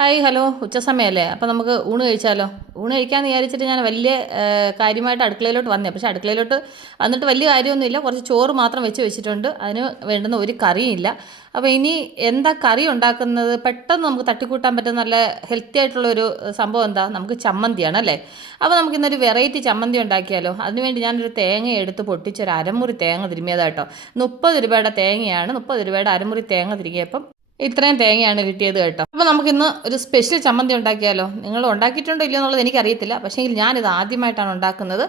Hi hello. ഉച്ച സമയമല്ലേ അപ്പോൾ നമുക്ക് ഊണ് കഴിച്ചാലോ? ഊണ് കഴിക്കാമെന്ന് വിചാരിച്ചിട്ട് ഞാൻ വലിയ കാര്യമായിട്ട് അടുക്കളയിലോട്ട് വന്നേ. പക്ഷേ അടുക്കളയിലോട്ട് വന്നിട്ട് വലിയ കാര്യമൊന്നുമില്ല. കുറച്ച് ചോറ് മാത്രം വെച്ച് വെച്ചിട്ടുണ്ട്. അതിന് വേണ്ടുന്ന ഒരു കറിയും ഇല്ല. അപ്പോൾ ഇനി എന്താ കറി ഉണ്ടാക്കുന്നത്? പെട്ടെന്ന് നമുക്ക് തട്ടിക്കൂട്ടാൻ പറ്റുന്ന നല്ല ഹെൽത്തി ആയിട്ടുള്ള ഒരു സംഭവം എന്താ? നമുക്ക് ചമ്മന്തിയാണ് അല്ലേ? അപ്പോൾ നമുക്ക് ഇന്നൊരു വെറൈറ്റി ചമ്മന്തി ഉണ്ടാക്കിയാലോ? അതിനുവേണ്ടി ഞാനൊരു തേങ്ങ എടുത്ത് പൊട്ടിച്ച് ഒരു അരമുറി തേങ്ങ തിരുമിയതാട്ടോ മുപ്പത് രൂപയുടെ തേങ്ങയാണ്. മുപ്പത് രൂപയുടെ അരമുറി തേങ്ങ തിരികിയപ്പം ഇത്രയും തേങ്ങയാണ് കിട്ടിയത് കേട്ടോ. അപ്പോൾ നമുക്കിന്ന് ഒരു സ്പെഷ്യൽ ചമ്മന്തി ഉണ്ടാക്കിയാലോ? നിങ്ങൾ ഉണ്ടാക്കിയിട്ടുണ്ടോ ഇല്ലയോ എന്നുള്ളത് എനിക്കറിയത്തില്ല. പക്ഷേങ്കിൽ ഞാനിത് ആദ്യമായിട്ടാണ് ഉണ്ടാക്കുന്നത്.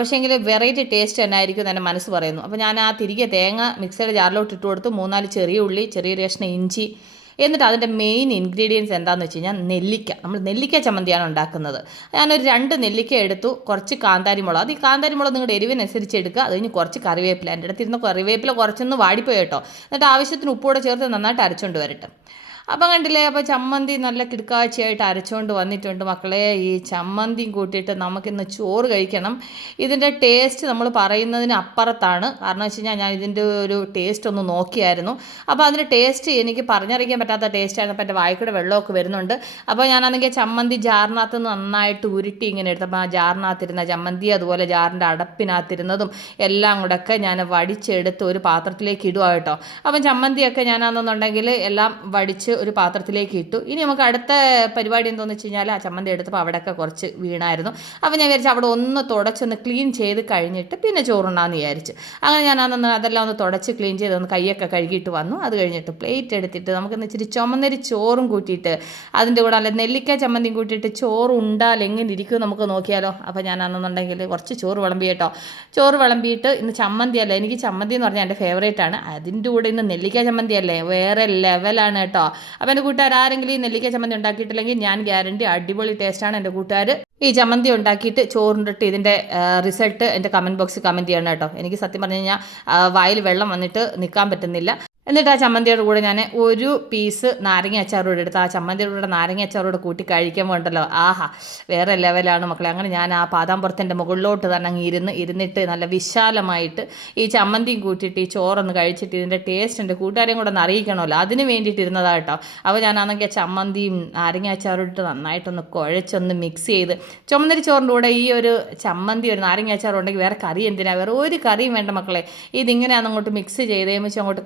പക്ഷേങ്കിൽ വെറൈറ്റി ടേസ്റ്റ് തന്നെ ആയിരിക്കും എന്ന് എന്റെ മനസ്സ് പറയുന്നു. അപ്പോൾ ഞാൻ ആ തിരികെ തേങ്ങ മിക്സിയുടെ ജാറിലോട്ട് ഇട്ട് കൊടുത്ത് മൂന്നാൽ ചെറിയ ഉള്ളി ചെറിയൊരു കഷ്ണം ഇഞ്ചി എന്നിട്ട് അതിന്റെ മെയിൻ ഇൻഗ്രീഡിയൻസ് എന്താണെന്ന് വെച്ച് കഴിഞ്ഞാൽ നെല്ലിക്ക. നമ്മൾ നെല്ലിക്ക ചമ്മന്തിയാണ് ഉണ്ടാക്കുന്നത്. ഞാനൊരു രണ്ട് നെല്ലിക്ക എടുത്തു കുറച്ച് കാന്താരി മുളക് അത് ഈ കാന്താരി മുളക് നിങ്ങളുടെ എരിവിനനുസരിച്ച് എടുക്കുക. അത് കഴിഞ്ഞ് കുറച്ച് കറിവേപ്പില. എന്റെ അടുത്തിരുന്ന കറിവേപ്പില കുറച്ചൊന്ന് വാടിപ്പോയി കേട്ടോ. എന്നിട്ട് ആവശ്യത്തിന് ഉപ്പൂടെ ചേർത്ത് നന്നായിട്ട് അരച്ചുകൊണ്ട് വരട്ടെ. അപ്പം കണ്ടില്ലേ അപ്പോൾ ചമ്മന്തി നല്ല കിടക്കാഴ്ചയായിട്ട് അരച്ചുകൊണ്ട് വന്നിട്ടുണ്ട് മക്കളെ. ഈ ചമ്മന്തിയും കൂട്ടിയിട്ട് നമുക്കിന്ന് ചോറ് കഴിക്കണം. ഇതിന്റെ ടേസ്റ്റ് നമ്മൾ പറയുന്നതിന് അപ്പുറത്താണ്. കാരണം വെച്ച് കഴിഞ്ഞാൽ ഞാൻ ഇതിന്റെ ഒരു ടേസ്റ്റ് ഒന്ന് നോക്കിയായിരുന്നു. അപ്പോൾ അതിന്റെ ടേസ്റ്റ് എനിക്ക് പറഞ്ഞറിയിക്കാൻ പറ്റാത്ത ടേസ്റ്റായിരുന്നു. അപ്പോൾ എന്റെ വായിക്കൂടെ വെള്ളമൊക്കെ വരുന്നുണ്ട്. അപ്പോൾ ഞാനാണെങ്കിൽ ചമ്മന്തി ജാറിനകത്ത് നന്നായിട്ട് ഉരുട്ടി ഇങ്ങനെ എടുത്തപ്പോൾ ആ ജാറിനകത്തിരുന്ന ചമ്മന്തി അതുപോലെ ജാറിന്റെ അടപ്പിനകത്തിരുന്നതും എല്ലാം കൂടെയൊക്കെ ഞാൻ വടിച്ചെടുത്ത് ഒരു പാത്രത്തിലേക്ക് ഇടുക കേട്ടോ. അപ്പം ചമ്മന്തിയൊക്കെ ഞാനാണെന്നുണ്ടെങ്കിൽ എല്ലാം വടിച്ച് ഒരു പാത്രത്തിലേക്ക് ഇട്ടു. ഇനി നമുക്ക് അടുത്ത പരിപാടി എന്താണെന്ന് വെച്ച് കഴിഞ്ഞാൽ ആ ചമ്മന്തി എടുത്തപ്പോൾ അവിടെയൊക്കെ കുറച്ച് വീണായിരുന്നു. അപ്പോൾ ഞാൻ വിചാരിച്ചു അവിടെ ഒന്ന് തുടച്ചൊന്ന് ക്ലീൻ ചെയ്ത് കഴിഞ്ഞിട്ട് പിന്നെ ചോറുണ്ടാന്ന് വിചാരിച്ചു. അങ്ങനെ ഞാൻ അന്ന് അതെല്ലാം ഒന്ന് തുടച്ച് ക്ലീൻ ചെയ്ത് ഒന്ന് കൈയൊക്കെ കഴുകിയിട്ട് വന്നു. അത് കഴിഞ്ഞിട്ട് പ്ലേറ്റ് എടുത്തിട്ട് നമുക്കൊന്ന് ഇച്ചിരി ചുമന്നരി ചോറും കൂട്ടിയിട്ട് അതിന്റെ കൂടെ അല്ല നെല്ലിക്ക ചമ്മന്തിയും കൂട്ടിയിട്ട് ചോറ് ഉണ്ടാൽ എങ്ങനെ ഇരിക്കും നമുക്ക് നോക്കിയാലോ. അപ്പോൾ ഞാൻ അന്നെന്നുണ്ടെങ്കിൽ കുറച്ച് ചോറ് വിളമ്പി കേട്ടോ ചോറ് വിളമ്പിയിട്ട് ഇന്ന് ചമ്മന്തി അല്ല എനിക്ക് ചമ്മന്തി എന്ന് പറഞ്ഞാൽ എന്റെ ഫേവറേറ്റ് ആണ്. അതിന്റെ കൂടെ ഇന്ന് നെല്ലിക്ക ചമ്മന്തി അല്ലേ വേറെ ലെവലാണ് കേട്ടോ. അപ്പോൾ എന്റെ കൂട്ടുകാർ ആരെങ്കിലും ഈ നെല്ലിക്ക ചമ്മന്തി ഉണ്ടാക്കിയിട്ടില്ലെങ്കിൽ ഞാൻ ഗ്യാരണ്ടി അടിപൊളി ടേസ്റ്റാണ് എന്റെ കൂട്ടുകാർ. ഈ ചമ്മന്തി ഉണ്ടാക്കിയിട്ട് ചോറിന്റെട്ട് ഇതിന്റെ റിസൾട്ട് എന്റെ കമന്റ് ബോക്സിൽ കമന്റ് ചെയ്യണം കേട്ടോ. എനിക്ക് സത്യം പറഞ്ഞു കഴിഞ്ഞാൽ വായിൽ വെള്ളം വന്നിട്ട് നിൽക്കാൻ പറ്റുന്നില്ല. എന്നിട്ട് ആ ചമ്മന്തിയുടെ കൂടെ ഞാൻ ഒരു പീസ് നാരങ്ങ അച്ചാറോട് എടുത്ത് ആ ചമ്മന്തിയുടെ കൂടെ നാരങ്ങ അച്ചാറോട് കൂട്ടി കഴിക്കാൻ വേണ്ടല്ലോ. ആഹാ വേറെ ലെവലാണ് മക്കളെ. അങ്ങനെ ഞാൻ ആ പാതാമ്പുറത്തിന്റെ മുകളിലോട്ട് തന്നെ അങ്ങ് ഇരുന്ന് ഇരുന്നിട്ട് നല്ല വിശാലമായിട്ട് ഈ ചമ്മന്തിയും കൂട്ടിയിട്ട് ഈ ചോറൊന്ന് കഴിച്ചിട്ട് ഇതിന്റെ ടേസ്റ്റ് എന്റെ കൂട്ടുകാരെയും കൂടെ ഒന്ന് അറിയിക്കണമല്ലോ. അതിന് വേണ്ടിയിട്ട് ഇരുന്നതാട്ടോ അപ്പോൾ ഞാനാണെങ്കിൽ ആ ചമ്മന്തിയും നാരങ്ങ അച്ചാറും ഇട്ട് നന്നായിട്ടൊന്ന് കുഴച്ചൊന്ന് മിക്സ് ചെയ്ത് ചുമന്നരി ചോറിന്റെ കൂടെ ഈ ഒരു ചമ്മന്തി ഒരു നാരങ്ങ അച്ചാറുണ്ടെങ്കിൽ വേറെ കറി എന്തിനാണ് വേറെ ഒരു കറിയും വേണ്ട മക്കളെ. ഇതിങ്ങനെയാണ് അങ്ങോട്ട് മിക്സ് ചെയ്തേ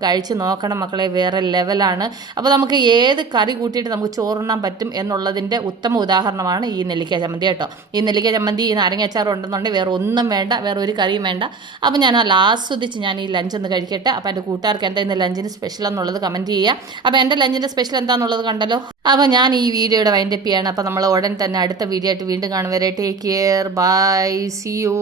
കഴിച്ച് നോക്കണം മക്കളെ വേറെ ലെവലാണ്. അപ്പോൾ നമുക്ക് ഏത് കറി കൂട്ടിയിട്ട് നമുക്ക് ചോറുണ്ണാൻ പറ്റും എന്നുള്ളതിന്റെ ഉത്തമ ഉദാഹരണമാണ് ഈ നെല്ലിക്ക ചമ്മന്തി കേട്ടോ. ഈ നെല്ലിക്ക ചമ്മന്തി ഈ നാരങ്ങ അച്ചാർ ഉണ്ടെന്നുണ്ടെങ്കിൽ വേറെ ഒന്നും വേണ്ട വേറെ ഒരു കറിയും വേണ്ട. അപ്പോൾ ഞാൻ അത് ആസ്വദിച്ച് ഞാൻ ഈ ലഞ്ച് ഒന്ന് കഴിക്കട്ടെ. അപ്പോൾ എന്റെ കൂട്ടുകാർക്ക് എന്താ ഇന്ന് ലഞ്ചിന് സ്പെഷ്യൽ എന്നുള്ളത് കമന്റ് ചെയ്യുക. അപ്പോൾ എന്റെ ലഞ്ചിന്റെ സ്പെഷ്യൽ എന്താണെന്നുള്ളത് കണ്ടല്ലോ? അപ്പോൾ ഞാൻ ഈ വീഡിയോയുടെ വൈൻഡപ്പ് ചെയ്യാണ്. അപ്പോൾ നമ്മൾ ഉടൻ തന്നെ അടുത്ത വീഡിയോ ആയിട്ട് വീണ്ടും കാണും. വരെ take care bye see you